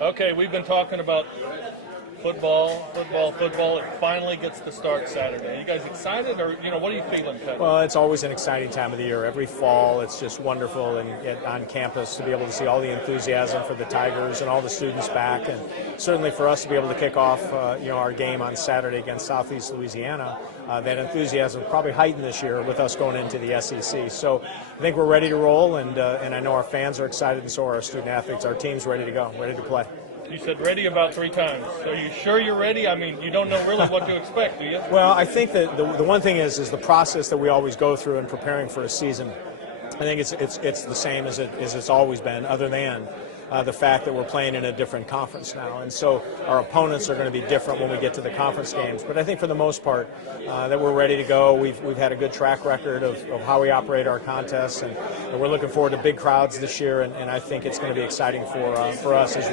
Okay, we've been talking about football. It finally gets to start Saturday. Are you guys excited, or what are you feeling, Ted? Well, it's always an exciting time of the year. Every fall, it's just wonderful and on campus to be able to see all the enthusiasm for the Tigers and all the students back, and certainly for us to be able to kick off, our game on Saturday against Southeast Louisiana. That enthusiasm probably heightened this year with us going into the SEC. So I think we're ready to roll, and I know our fans are excited, and so are our student athletes. Our team's ready to go, ready to play. You said ready about 3 times. So are you sure you're ready? I mean, you don't know really what to expect, do you? Well, I think that the one thing is the process that we always go through in preparing for a season. I think it's the same as it's always been, other than the fact that we're playing in a different conference now. And so our opponents are going to be different when we get to the conference games. But I think for the most part that we're ready to go. We've had a good track record of how we operate our contests, and we're looking forward to big crowds this year. And I think it's going to be exciting for us as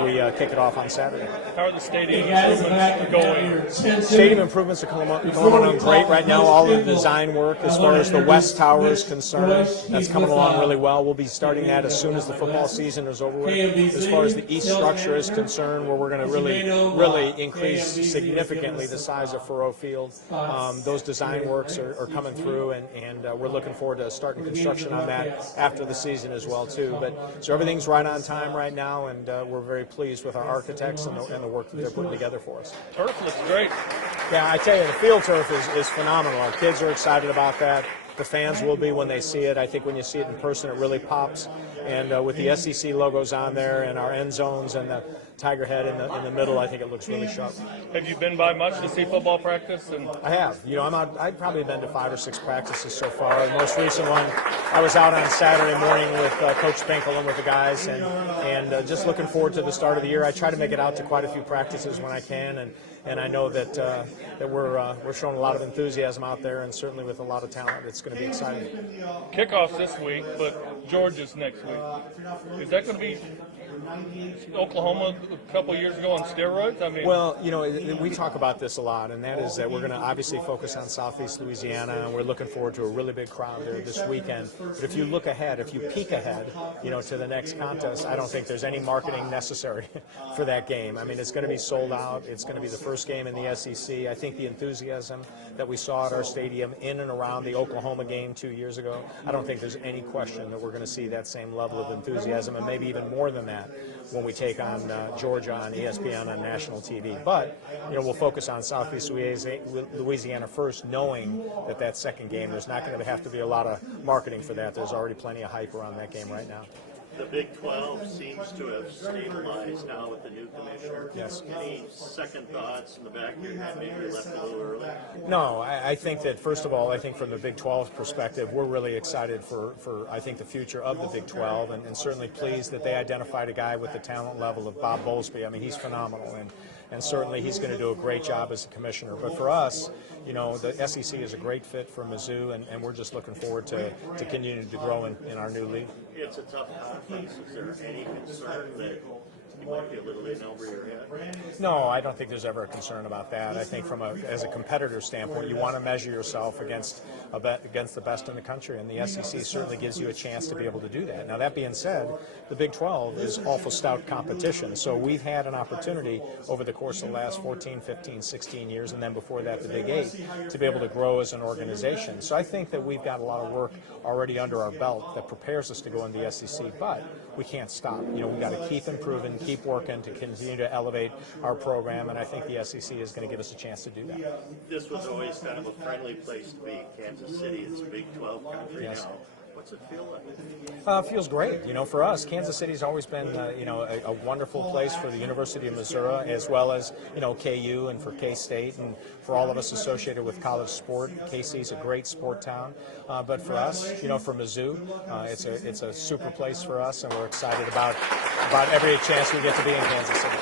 we kick it off on Saturday. How are the stadium improvements going? Stadium improvements are coming along great right now. All the design work as far as the West Tower is concerned, that's coming along really well. We'll be starting that as soon as the football season is over with. As far as the east structure is concerned, where we're going to really increase significantly the size of Faurot Field. Those design works are coming through, and we're looking forward to starting construction on that after the season as well too. So everything's right on time right now, and we're very pleased with our architects and the work that they're putting together for us. Turf looks great. Yeah, I tell you, the field turf is phenomenal. Our kids are excited about that. The fans will be when they see it. I think when you see it in person, it really pops. And with the SEC logos on there and our end zones and the tiger head in the middle, I think it looks really sharp. Have you been by much to see football practice? I have. I've probably been to 5 or 6 practices so far. The most recent one, I was out on Saturday morning with Coach Spinkel and with the guys, and just looking forward to the start of the year. I try to make it out to quite a few practices when I can, and I know that we're showing a lot of enthusiasm out there, and certainly with a lot of talent. It's going to be exciting. Kickoff's this week, but Georgia's next week. Is that going to be Oklahoma a couple of years ago on steroids? I mean, well, we talk about this a lot, and that is that we're going to obviously focus on Southeast Louisiana, and we're looking forward to a really big crowd there this weekend. But if you look ahead, if you peek ahead, to the next contest, I don't think there's any marketing necessary for that game. I mean, it's going to be sold out. It's going to be the first game in the SEC. I think the enthusiasm that we saw at our stadium in and around the Oklahoma game 2 years ago, I don't think there's any question that we're going to see that same level of enthusiasm, and maybe even more than that when we take on Georgia on ESPN on national TV. But, we'll focus on Southeast Louisiana first, knowing that second game, there's not going to have to be a lot of marketing for that. There's already plenty of hype around that game right now. The Big 12 seems to have stabilized now with the new commissioner. Yes. Any second thoughts in the back of your head? Maybe you left a little early. No, I think that, first of all, I think from the Big 12's perspective, we're really excited for I think, the future of the Big 12, and certainly pleased that they identified a guy with the talent level of Bob Bowlesby. I mean, he's phenomenal, and certainly he's going to do a great job as a commissioner. But for us, the SEC is a great fit for Mizzou, and we're just looking forward to continuing to grow in our new league. It's a tough conference. Is there any concern that you might be a little in over your head? No, I don't think there's ever a concern about that. I think as a competitor standpoint, you want to measure yourself against the best in the country, and the SEC certainly gives you a chance to be able to do that. Now, that being said, the Big 12 is awful stout competition, so we've had an opportunity over the course of the last 14, 15, 16 years, and then before that the Big 8, to be able to grow as an organization. So I think that we've got a lot of work already under our belt that prepares us to go into the SEC, but we can't stop. We've got to keep improving, keep working to continue to elevate our program, and I think the SEC is going to give us a chance to do that. This was always kind of a friendly place to be. Kansas City is a Big 12 country now. What's it feel like? It feels great. For us, Kansas City's always been, a wonderful place for the University of Missouri, as well as, KU and for K-State, and for all of us associated with college sport. KC's a great sport town. But for us, for Mizzou, it's a super place for us, and we're excited about every chance we get to be in Kansas City.